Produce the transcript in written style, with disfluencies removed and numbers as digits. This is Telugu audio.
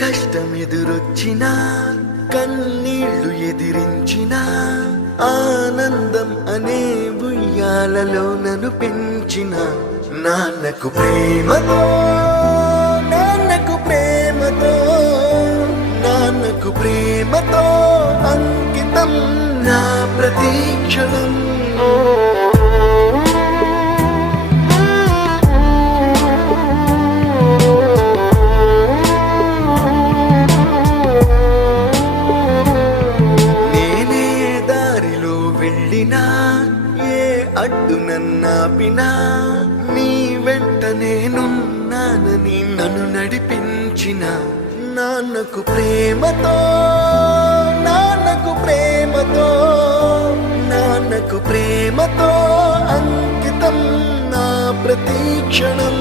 కష్టమెదురొచ్చినా కన్నీళ్లు ఎదిరించినా ఆనందం అనే ఉయ్యాలలో నన్ను పెంచిన నాన్నకు ప్రేమతో నాన్నకు ప్రేమతో నాన్నకు ప్రేమతో అంకితం నా ప్రతీక్షణం. నేనే దారిలో వెళ్ళినా ఏ అడ్డు నన్నాపినా నీ వెంట నేనున్నానని నన్ను నడిపించిన నాన్నకు ప్రేమతో నాన్నకు ప్రేమతో నాన్నకు ప్రేమతో అంకితం నా ప్రతీక్షణం.